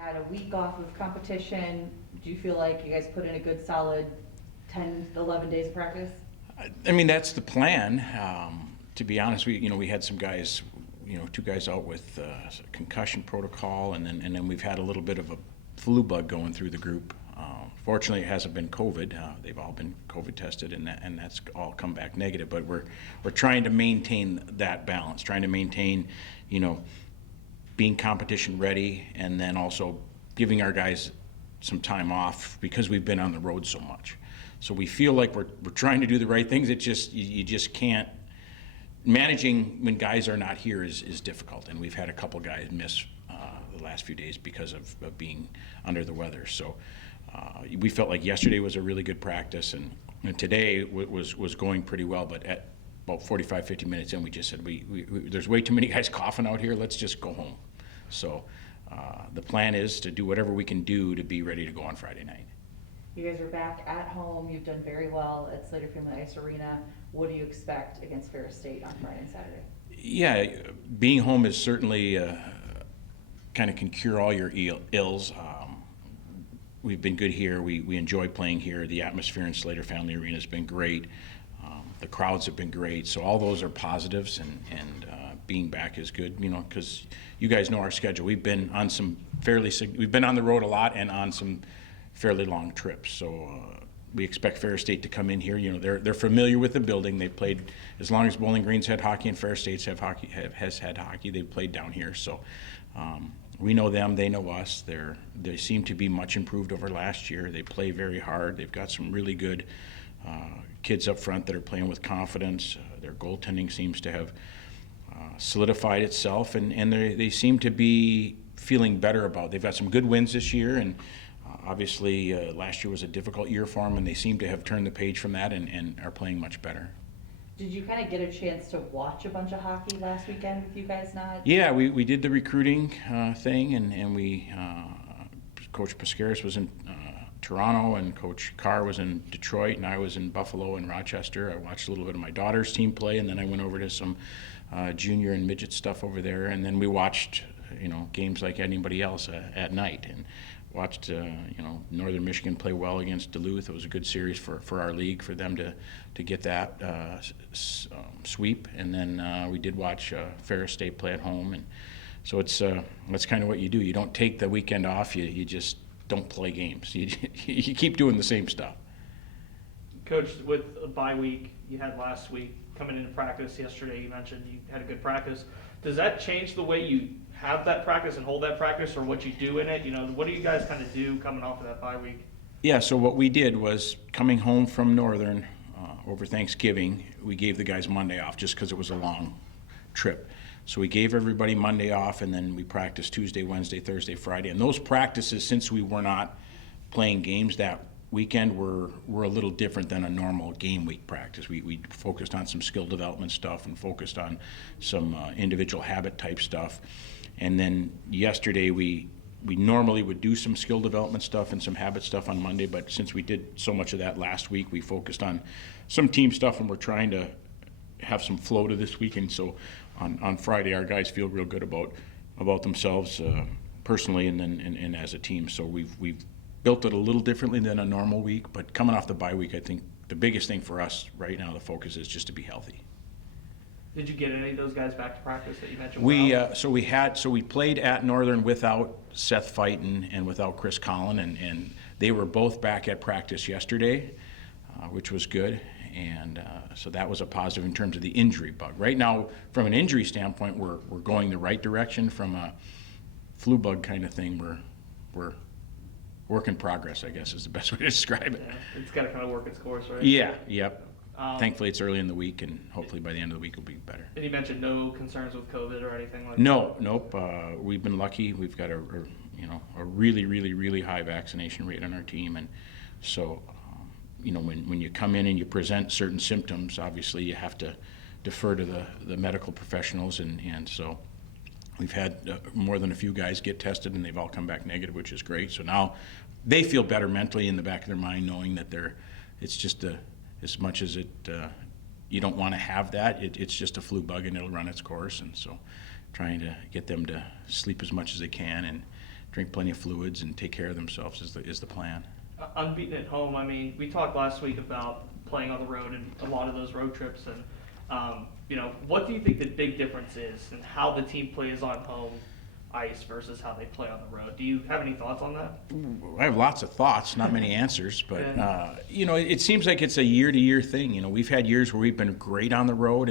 had a week off of competition. Do you feel like you guys put in a good solid 10, 11 days of practice? I mean, that's the plan. To be honest, we had some guys, two guys out with concussion protocol, and then we've had a little bit of a flu bug going through the group. Fortunately, it hasn't been COVID. They've all been COVID tested, and that's all come back negative. But we're trying to maintain that balance, trying to maintain, being competition ready, and then also giving our guys some time off because we've been on the road so much. So we feel like we're trying to do the right things. It just you just can't. Managing when guys are not here is difficult, and we've had a couple guys miss the last few days because of being under the weather. So we felt like yesterday was a really good practice, and today was going pretty well. But at about 45, 50 minutes in, we just said, there's way too many guys coughing out here. Let's just go home. So the plan is to do whatever we can do to be ready to go on Friday night. You guys are back at home. You've done very well at Slater Family Ice Arena. What do you expect against Ferris State on Friday and Saturday? Yeah, being home is certainly kind of can cure all your ills. We've been good here. We enjoy playing here. The atmosphere in Slater Family Arena has been great. The crowds have been great. So all those are positives, and being back is good. Because you guys know our schedule. We've been on we've been on the road a lot and on some fairly long trips. So we expect Ferris State to come in here. They're familiar with the building. They played as long as Bowling Green's had hockey and Ferris State's has had hockey. They've played down here. So we know them. They know us. They seem to be much improved over last year. They play very hard. They've got some really good kids up front that are playing with confidence. Their goaltending seems to have solidified itself, and they seem to be feeling better about. They've got some good wins this year, and obviously last year was a difficult year for them, and they seem to have turned the page from that and are playing much better. Did you kind of get a chance to watch a bunch of hockey last weekend with you guys not? Yeah, we did the recruiting thing, and we Coach Pascaris was in Toronto, and Coach Carr was in Detroit, and I was in Buffalo and Rochester. I watched a little bit of my daughter's team play, and then I went over to some junior and midget stuff over there, and then we watched games like anybody else at night, and watched Northern Michigan play well against Duluth. It was a good series for our league, for them to get that sweep, and then we did watch Ferris State play at home, and so that's kind of what you do. You don't take the weekend off. You just don't play games. You keep doing the same stuff. Coach, with a bye week you had last week, coming into practice yesterday, you mentioned you had a good practice. Does that change the way you have that practice and hold that practice, or what you do in it? What do you guys kind of do coming off of that bye week? Yeah, so what we did was, coming home from Northern over Thanksgiving, we gave the guys Monday off just because it was a long trip. So we gave everybody Monday off, and then we practiced Tuesday, Wednesday, Thursday, Friday. And those practices, since we were not playing games that weekend, were a little different than a normal game week practice. We focused on some skill development stuff and focused on some individual habit type stuff. And then yesterday we normally would do some skill development stuff and some habit stuff on Monday, but since we did so much of that last week, we focused on some team stuff, and we're trying to have some flow to this week. And so on Friday, our guys feel real good about themselves personally and as a team. So we've built it a little differently than a normal week, but coming off the bye week, I think the biggest thing for us right now, the focus is just to be healthy. Did you get any of those guys back to practice that you mentioned? So we played at Northern without Seth Fighton and without Chris Collin, and they were both back at practice yesterday, which was good. And so that was a positive in terms of the injury bug. Right now, from an injury standpoint, we're going the right direction. From a flu bug kind of thing, we're work in progress, I guess is the best way to describe it. Yeah, it's got to kind of work its course, right? Yeah, yep. Thankfully, it's early in the week, and hopefully by the end of the week it'll be better. And you mentioned no concerns with COVID or anything like that? Nope. We've been lucky. We've got a really, really, really high vaccination rate on our team, and so when you come in and you present certain symptoms, obviously you have to defer to the medical professionals, and so we've had more than a few guys get tested, and they've all come back negative, which is great. So now they feel better mentally in the back of their mind, knowing that it's just as much as you don't want to have that, it's just a flu bug and it'll run its course. And so trying to get them to sleep as much as they can and drink plenty of fluids and take care of themselves is the plan. Unbeaten at home, I mean, we talked last week about playing on the road and a lot of those road trips, and what do you think the big difference is in how the team plays on home ice versus how they play on the road? Do you have any thoughts on that? I have lots of thoughts, not many answers, but it seems like it's a year-to-year thing. We've had years where we've been great on the road,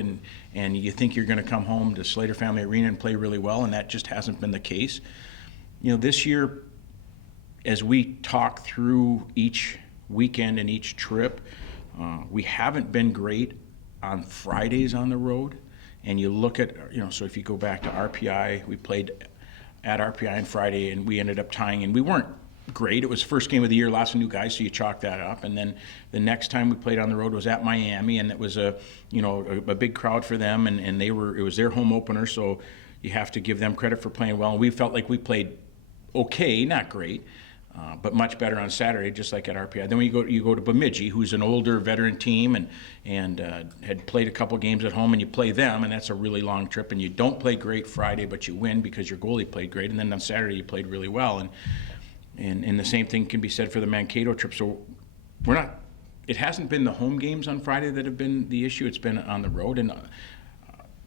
and you think you're going to come home to Slater Family Arena and play really well, and that just hasn't been the case. This year, as we talk through each weekend and each trip, we haven't been great on Fridays on the road. And you look at, so if you go back to RPI, we played at RPI on Friday and we ended up tying, and we weren't great. It was first game of the year, lots of new guys, so you chalk that up. And then the next time we played on the road was at Miami, and it was a big crowd for them, and it was their home opener, so you have to give them credit for playing well. And we felt like we played okay, not great, but much better on Saturday, just like at RPI. Then you go to Bemidji, who's an older veteran team and had played a couple games at home, and you play them, and that's a really long trip. And you don't play great Friday, but you win because your goalie played great. And then on Saturday you played really well. And the same thing can be said for the Mankato trip. So it hasn't been the home games on Friday that have been the issue. It's been on the road, and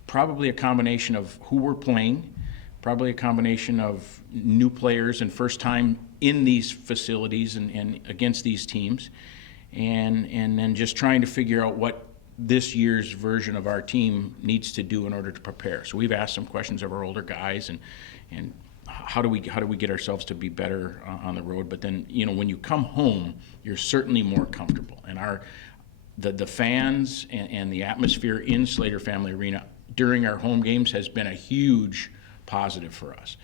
probably a combination of who we're playing, probably a combination of new players and first time in these facilities and against these teams, and then just trying to figure out what this year's version of our team needs to do in order to prepare. So we've asked some questions of our older guys and how do we get ourselves to be better on the road. But then when you come home, you're certainly more comfortable, and the fans and the atmosphere in Slater Family Arena during our home games has been a huge positive for us.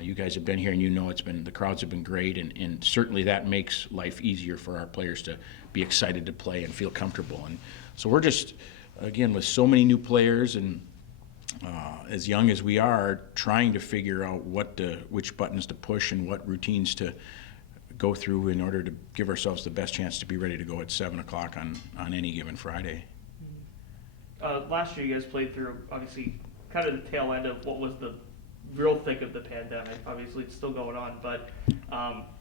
You guys have been here, and the crowds have been great, and certainly that makes life easier for our players to be excited to play and feel comfortable. And so we're just, again, with so many new players and as young as we are, trying to figure out which buttons to push and what routines to go through in order to give ourselves the best chance to be ready to go at 7 o'clock on any given Friday. Last year you guys played through, obviously, kind of the tail end of what was the real thick of the pandemic. Obviously it's still going on, but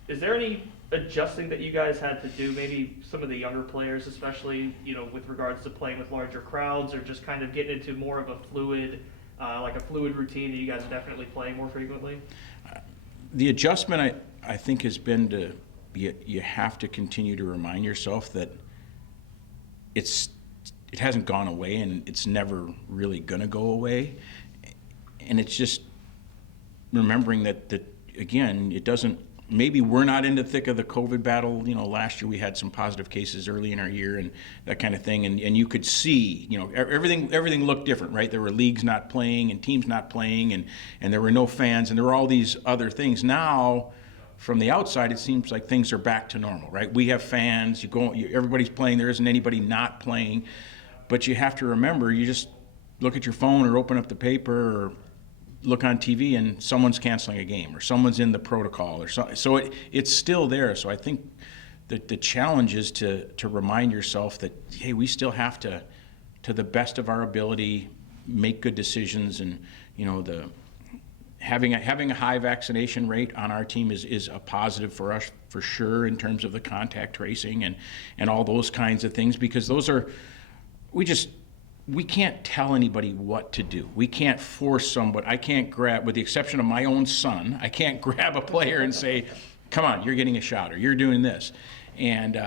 is there any adjusting that you guys had to do, maybe some of the younger players especially, with regards to playing with larger crowds, or just kind of getting into more of a fluid routine that you guys are definitely playing more frequently? The adjustment I think has been you have to continue to remind yourself that it hasn't gone away, and it's never really gonna go away. And it's just remembering that again, it doesn't, maybe we're not in the thick of the COVID battle. Last year we had some positive cases early in our year and that kind of thing. And you could see, everything looked different, right? There were leagues not playing and teams not playing, and there were no fans, and there were all these other things. Now, from the outside, it seems like things are back to normal, right? We have fans, everybody's playing, there isn't anybody not playing. But you have to remember, you just look at your phone or open up the paper or look on TV and someone's canceling a game or someone's in the protocol or so it's still there. So I think that the challenge is to remind yourself that, hey, we still have to the best of our ability, make good decisions. And having a high vaccination rate on our team is a positive for us for sure, in terms of the contact tracing and all those kinds of things, because those are, we can't tell anybody what to do. We can't force somebody. I can't grab, with the exception of my own son, I can't grab a player and say, come on, you're getting a shot, or you're doing this. And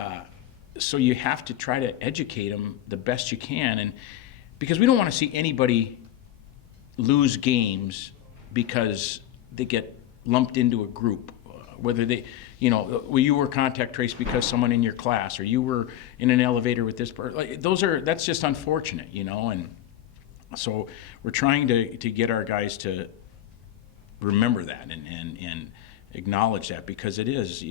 so you have to try to educate them the best you can. And because we don't want to see anybody lose games because they get lumped into a group, whether they, you were contact traced because someone in your class, or you were in an elevator with this person. That's just unfortunate, and so we're trying to get our guys to remember that and acknowledge that, because it is.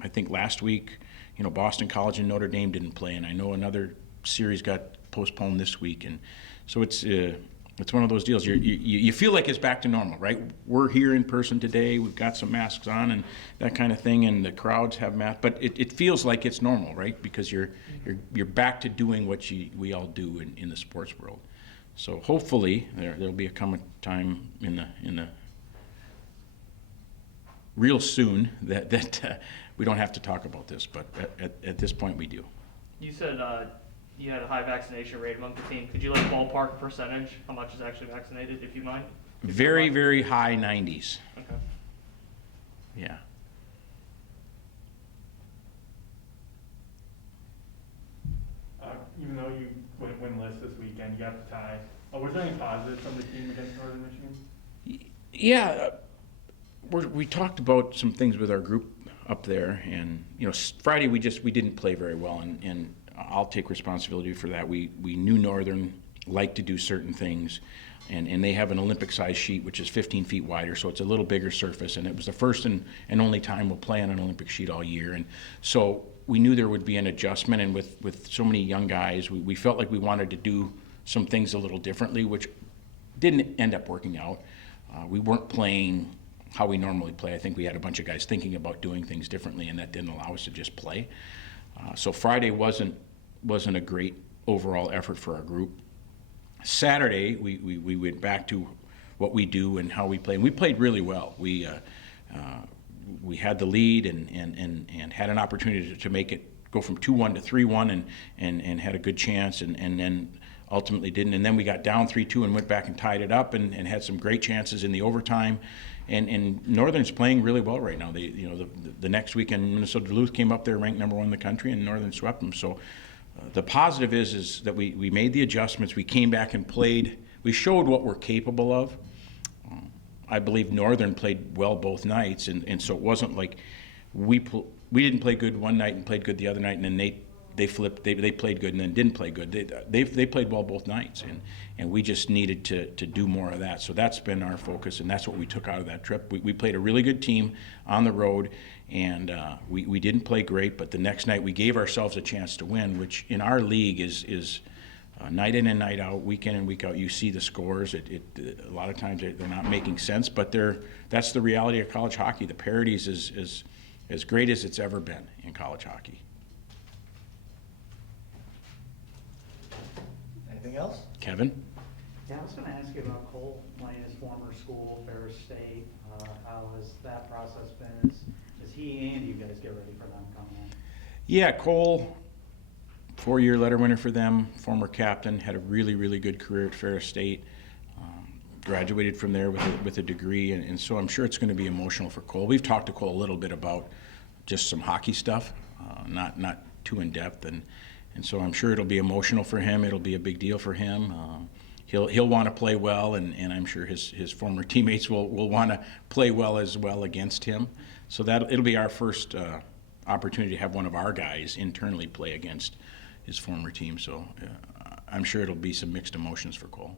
I think last week, Boston College and Notre Dame didn't play, and I know another series got postponed this week, and so it's one of those deals. You feel like it's back to normal, right? We're here in person today. We've got some masks on and that kind of thing, and the crowds have masks. But it feels like it's normal, right? Because you're back to doing what we all do in the sports world. So hopefully there'll be a time in the real soon that we don't have to talk about this, but at this point we do. You said you had a high vaccination rate among the team. Could you like ballpark percentage? How much is actually vaccinated, if you mind? Very, very high 90s. Okay. Yeah. Even though you went winless this weekend, you got the tie. Was there any positives from the team against Northern Michigan? Yeah, we talked about some things with our group up there, and Friday we didn't play very well, and I'll take responsibility for that. We knew Northern liked to do certain things, and they have an Olympic-sized sheet which is 15 feet wider, so it's a little bigger surface, and it was the first and only time we'll play on an Olympic sheet all year, and so we knew there would be an adjustment, and with so many young guys, we felt like we wanted to do some things a little differently, which didn't end up working out. We weren't playing how we normally play. I think we had a bunch of guys thinking about doing things differently, and that didn't allow us to just play. So Friday wasn't a great overall effort for our group. Saturday, we went back to what we do and how we play, and we played really well. We had the lead and had an opportunity to make it go from 2-1 to 3-1 and had a good chance, and then ultimately didn't. And then we got down 3-2 and went back and tied it up and had some great chances in the overtime. And Northern's playing really well right now. They, the next weekend, Minnesota Duluth came up there ranked #1 in the country, and Northern swept them. So the positive is that we made the adjustments. We came back and played. We showed what we're capable of. I believe Northern played well both nights, and so it wasn't like we didn't play good one night and played good the other night, and then they flipped. They played good and then didn't play good. They played well both nights, and we just needed to do more of that. So that's been our focus, and that's what we took out of that trip. We played a really good team on the road, and we didn't play great, but the next night we gave ourselves a chance to win, which in our league is night in and night out, week in and week out. You see the scores. A lot of times they're not making sense, but that's the reality of college hockey. The parities is as great as it's ever been in college hockey. Anything else? Kevin? Yeah, I was going to ask you about Cole playing his former school, Ferris State. How has that process been? As he and you guys get ready for them coming in? Yeah, Cole, 4-year letter winner for them, former captain, had a really, really good career at Ferris State. Graduated from there with a degree, and so I'm sure it's going to be emotional for Cole. We've talked to Cole a little bit about just some hockey stuff, not too in depth, and so I'm sure it'll be emotional for him. It'll be a big deal for him. He'll want to play well, and I'm sure his former teammates will want to play well as well against him. So it'll be our first opportunity to have one of our guys internally play against his former team. So I'm sure it'll be some mixed emotions for Cole.